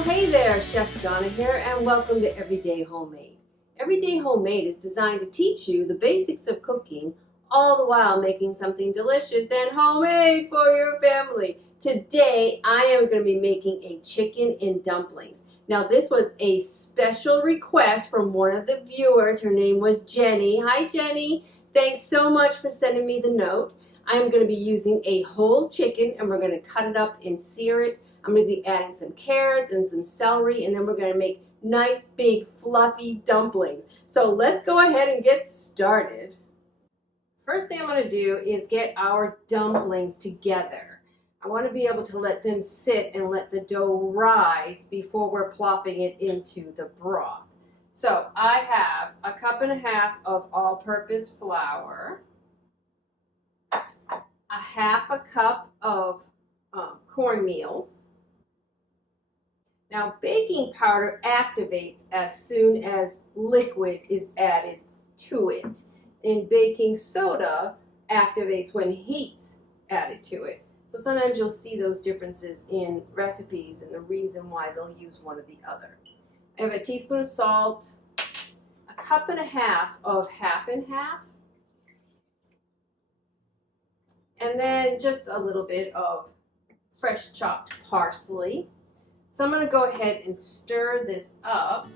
Well, hey there, Chef Donna here, and welcome to Everyday Homemade. Everyday Homemade is designed to teach you the basics of cooking, all the while making something delicious and homemade for your family. Today, I am going to be making a chicken and dumplings. Now, this was a special request from one of the viewers. Her name was Jenny. Hi, Jenny. Thanks so much for sending me the note. I'm going to be using a whole chicken, and we're going to cut it up and sear it. I'm going to be adding some carrots and some celery, and then we're going to make nice, big, fluffy dumplings. So let's go ahead and get started. First thing I'm going to do is get our dumplings together. I want to be able to let them sit and let the dough rise before we're plopping it into the broth. So I have a cup and a half of all-purpose flour, a half a cup of cornmeal. Now, baking powder activates as soon as liquid is added to it, and baking soda activates when heat's added to it. So sometimes you'll see those differences in recipes and the reason why they'll use one or the other. I have a teaspoon of salt, a cup and a half of half and half, and then just a little bit of fresh chopped parsley. So I'm going to go ahead and stir this up.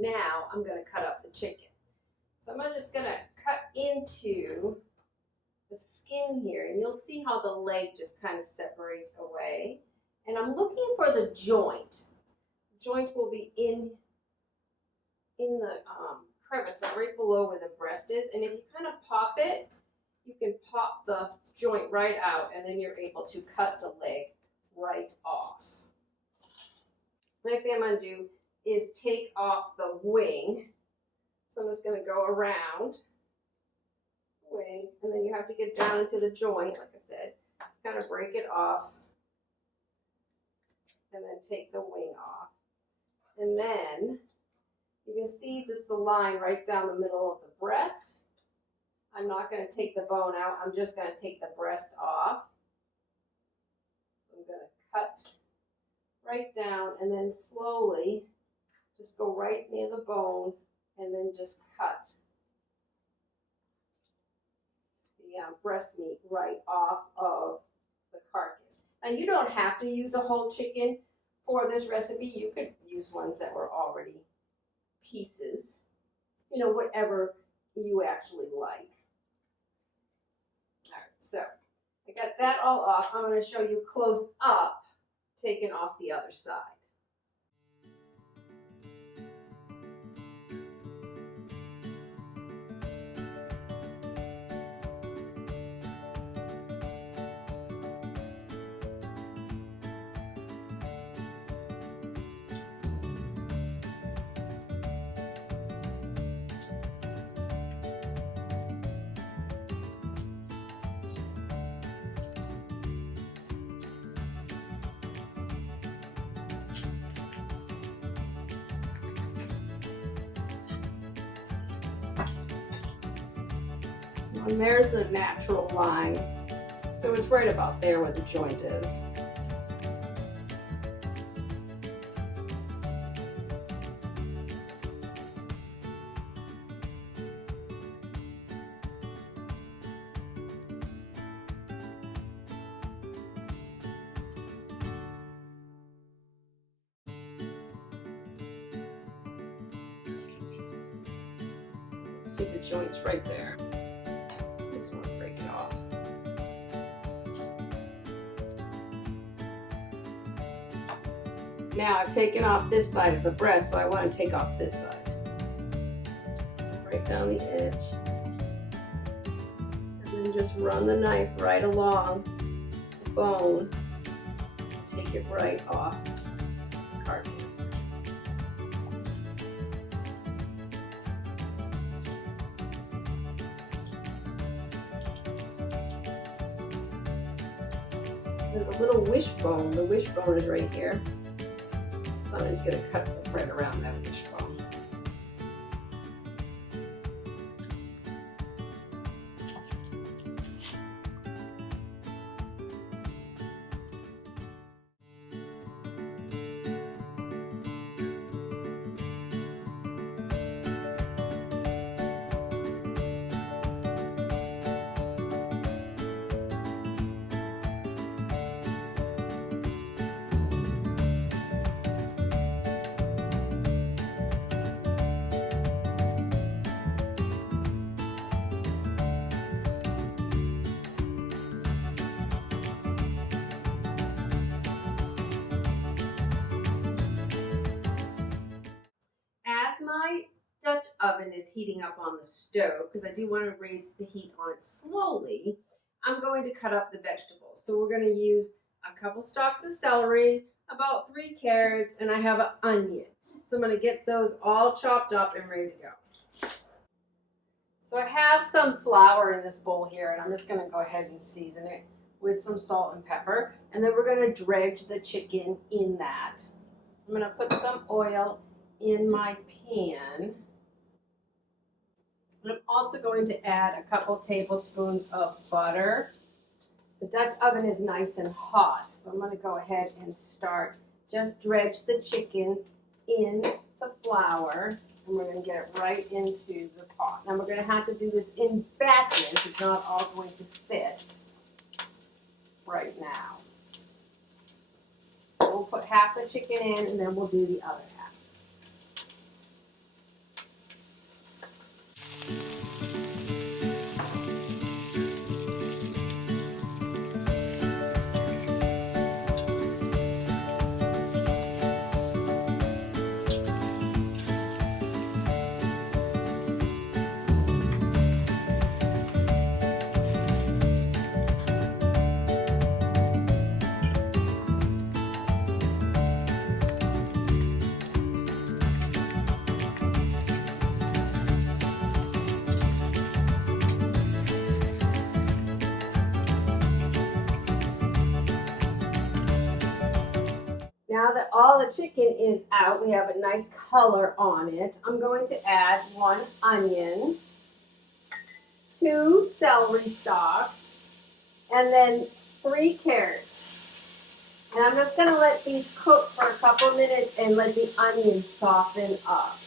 Now I'm going to cut up the chicken. So I'm just going to cut into the skin here, and you'll see how the leg just kind of separates away. And I'm looking for the joint. The joint will be in the crevice, right below where the breast is. And if you kind of pop it, you can pop the joint right out, and then you're able to cut the leg right off. Next thing I'm going to do is take off the wing. So I'm just going to go around the wing, and then you have to get down into the joint, like I said, kind of break it off, and then take the wing off. And then you can see just the line right down the middle of the breast. I'm not going to take the bone out, I'm just going to take the breast off. I'm going to cut right down, and then slowly just go right near the bone, and then just cut the breast meat right off of the carcass. Now, you don't have to use a whole chicken for this recipe. You could use ones that were already pieces, you know, whatever you actually like. All right, so I got that all off. I'm going to show you close up, taking off the other side. And there's the natural line. So it's right about there where the joint is. See the joints right there. Now I've taken off this side of the breast, so I want to take off this side. Right down the edge. And then just run the knife right along the bone. Take it right off the carcass. there's a little wishbone. The wishbone is right here. So I'm just going to cut the thread around that wishbone. As my Dutch oven is heating up on the stove, because I do want to raise the heat on it slowly, I'm going to cut up the vegetables. So we're going to use a couple stalks of celery, about 3 carrots, and I have an onion. So I'm going to get those all chopped up and ready to go. So I have some flour in this bowl here, and I'm just going to go ahead and season it with some salt and pepper. And then we're going to dredge the chicken in that. I'm going to put some oil in my pan. I'm also going to add a couple tablespoons of butter. The Dutch oven is nice and hot, so I'm going to go ahead and just dredge the chicken in the flour, and we're going to get it right into the pot. Now we're going to have to do this in batches. It's not all going to fit right now. So we'll put half the chicken in, and then we'll do the other half. Now that all the chicken is out, we have a nice color on it. I'm going to add 1 onion, 2 celery stalks, and then 3 carrots. And I'm just going to let these cook for a couple minutes and let the onion soften up.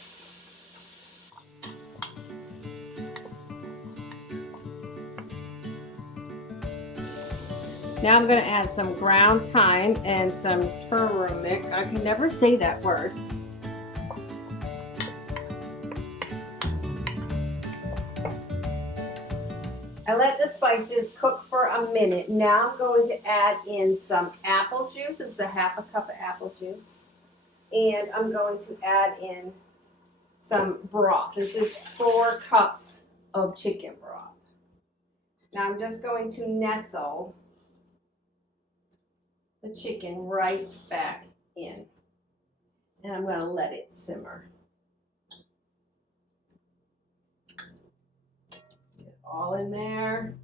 Now I'm going to add some ground thyme and some turmeric. I can never say that word. I let the spices cook for a minute. Now I'm going to add in some apple juice. This is a half a cup of apple juice. And I'm going to add in some broth. This is 4 cups of chicken broth. Now I'm just going to nestle the chicken right back in, and I'm going to let it simmer. Get it all in there.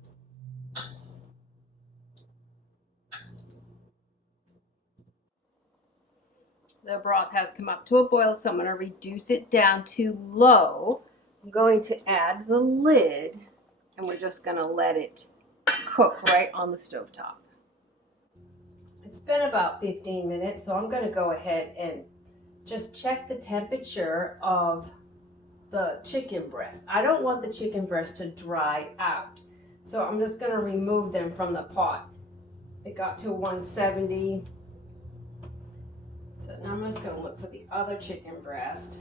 The broth has come up to a boil, so I'm going to reduce it down to low. I'm going to add the lid, and we're just going to let it cook right on the stovetop. It's been about 15 minutes, so I'm going to go ahead and just check the temperature of the chicken breast. I don't want the chicken breast to dry out, so I'm just going to remove them from the pot. It got to 170. So now I'm just going to look for the other chicken breast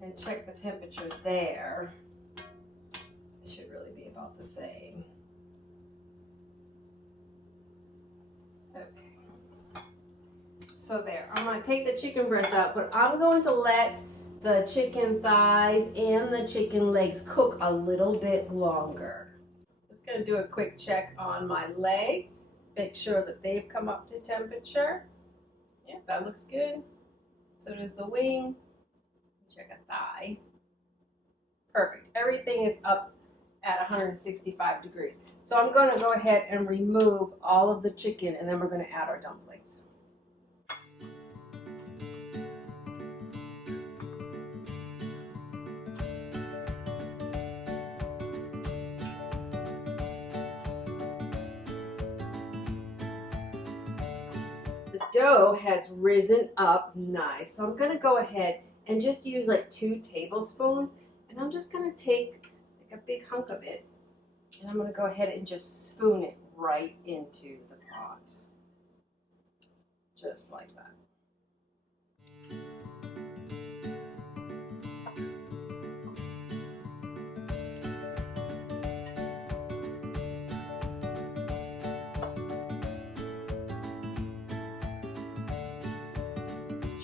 and check the temperature there. It should really be about the same. Okay, so there, I'm going to take the chicken breast out, but I'm going to let the chicken thighs and the chicken legs cook a little bit longer. Just going to do a quick check on my legs, make sure that they've come up to temperature. Yeah, that looks good. So does the wing. Check a thigh. Perfect. Everything is up at 165 degrees. So I'm going to go ahead and remove all of the chicken, and then we're going to add our dumplings. The dough has risen up nice. So I'm going to go ahead and just use like 2 tablespoons, and I'm just going to take like a big hunk of it, and I'm going to go ahead and just spoon it right into the pot. Just like that.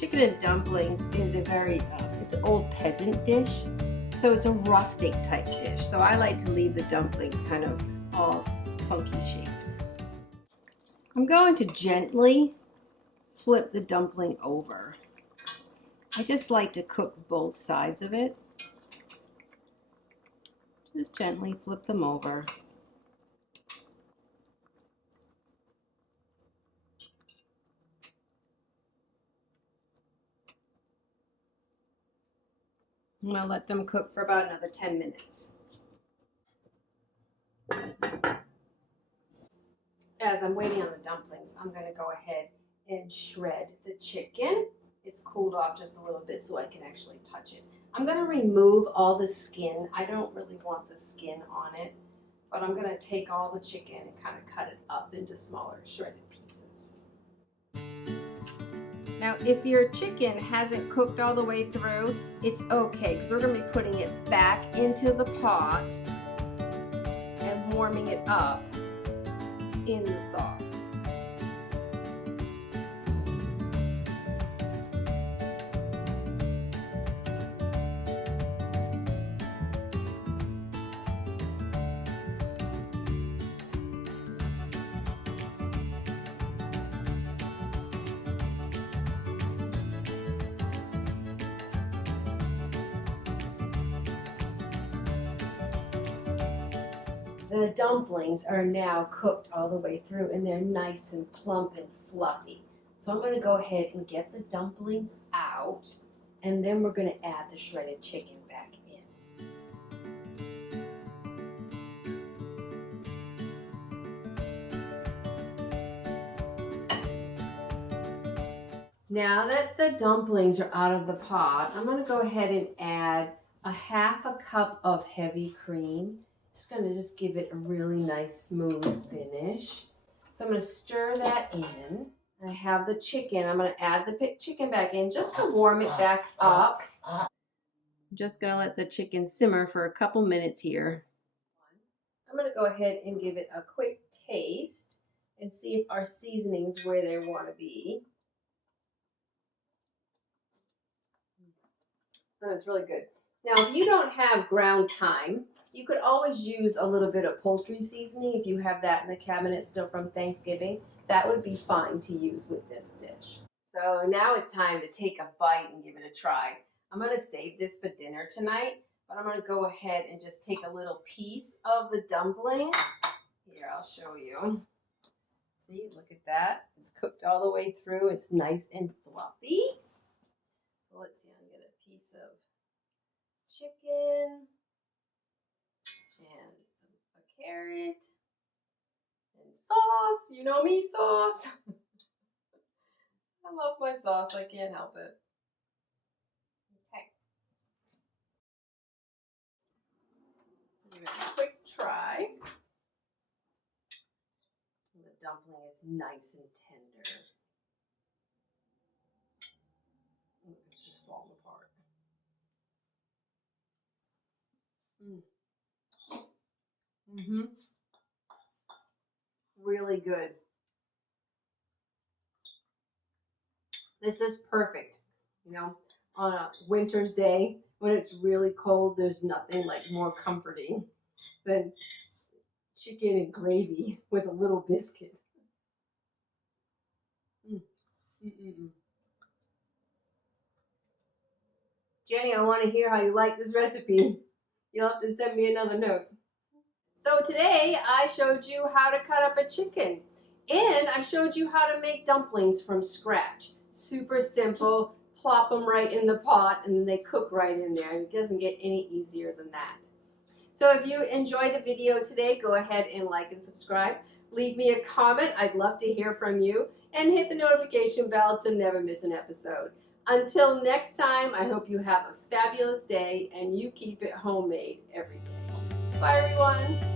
Chicken and dumplings is a very, it's an old peasant dish. So it's a rustic type dish. So I like to leave the dumplings kind of all funky shapes. I'm going to gently flip the dumpling over. I just like to cook both sides of it. Just gently flip them over. I'm going to let them cook for about another 10 minutes. As I'm waiting on the dumplings, I'm going to go ahead and shred the chicken. It's cooled off just a little bit so I can actually touch it. I'm going to remove all the skin. I don't really want the skin on it, but I'm going to take all the chicken and kind of cut it up into smaller shredded pieces. Now, if your chicken hasn't cooked all the way through, it's okay, because we're going to be putting it back into the pot and warming it up in the sauce. The dumplings are now cooked all the way through, and they're nice and plump and fluffy. So I'm going to go ahead and get the dumplings out, and then we're going to add the shredded chicken back in. Now that the dumplings are out of the pot, I'm going to go ahead and add a 1/2 cup of heavy cream. Just going to give it a really nice smooth finish. So I'm going to stir that in. I have the chicken. I'm going to add the chicken back in just to warm it back up. I'm just going to let the chicken simmer for a couple minutes here. I'm going to go ahead and give it a quick taste and see if our seasoning's where they want to be. Oh, it's really good. Now, if you don't have ground thyme, you could always use a little bit of poultry seasoning if you have that in the cabinet still from Thanksgiving. That would be fine to use with this dish. So now it's time to take a bite and give it a try. I'm going to save this for dinner tonight, but I'm going to go ahead and just take a little piece of the dumpling. Here, I'll show you. See, look at that. It's cooked all the way through. It's nice and fluffy. So let's see, I'm going to get a piece of chicken and a carrot and sauce. You know me, sauce. I love my sauce. I can't help it. Okay. Give it a quick try. And the dumpling is nice and tender. It's just falling apart. Really good. This is perfect. You know, on a winter's day when it's really cold, there's nothing like more comforting than chicken and gravy with a little biscuit. Jenny, I want to hear how you like this recipe. You'll have to send me another note. So today I showed you how to cut up a chicken and I showed you how to make dumplings from scratch. Super simple, plop them right in the pot and then they cook right in there. It doesn't get any easier than that. So if you enjoyed the video today, go ahead and like and subscribe. Leave me a comment, I'd love to hear from you, and hit the notification bell to never miss an episode. Until next time, I hope you have a fabulous day and you keep it homemade every day. Bye everyone.